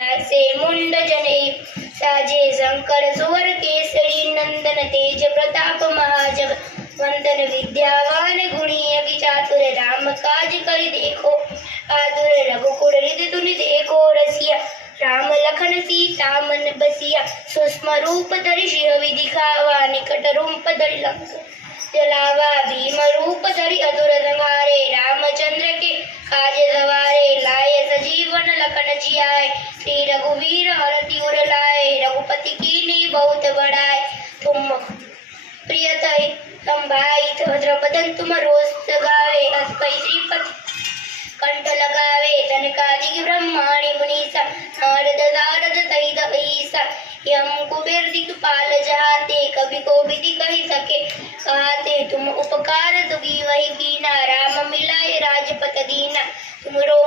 से मुंड जने साजे शंकर सुवर केसरी नंदन तेज प्रताप महाजग वंदन विद्यावान गुणी अति चातुर राम काज कर देखो आतुर रघुकुल हृदय तुनि देखो रसिया राम लखन सीता मन बसिया सूक्ष्म रूप धरि सिंह दिखावा निकट रूप धरि लंक जलावा भीम रूप धरि असुर संहारे रामचंद्र के काज सवारे लाए सजीवन लखन जियाए श्री रघुवीर हरति उर लाए रघुपति कीन्ही बहुत बड़ाई तुम प्रियतहि संभाई भद्रपदन तुम रोज गावे अस्पै श्रीपति कंठ लगावे तनकादि ब्रह्माणि मुनीसा नारद सारद सहित ईसा यम कुबेर दिक्पाल जहाते कवि को विधि कही सके कहते तुम उपकार दुगी वही कीना राम मिलाए राजपत दीना तुमरो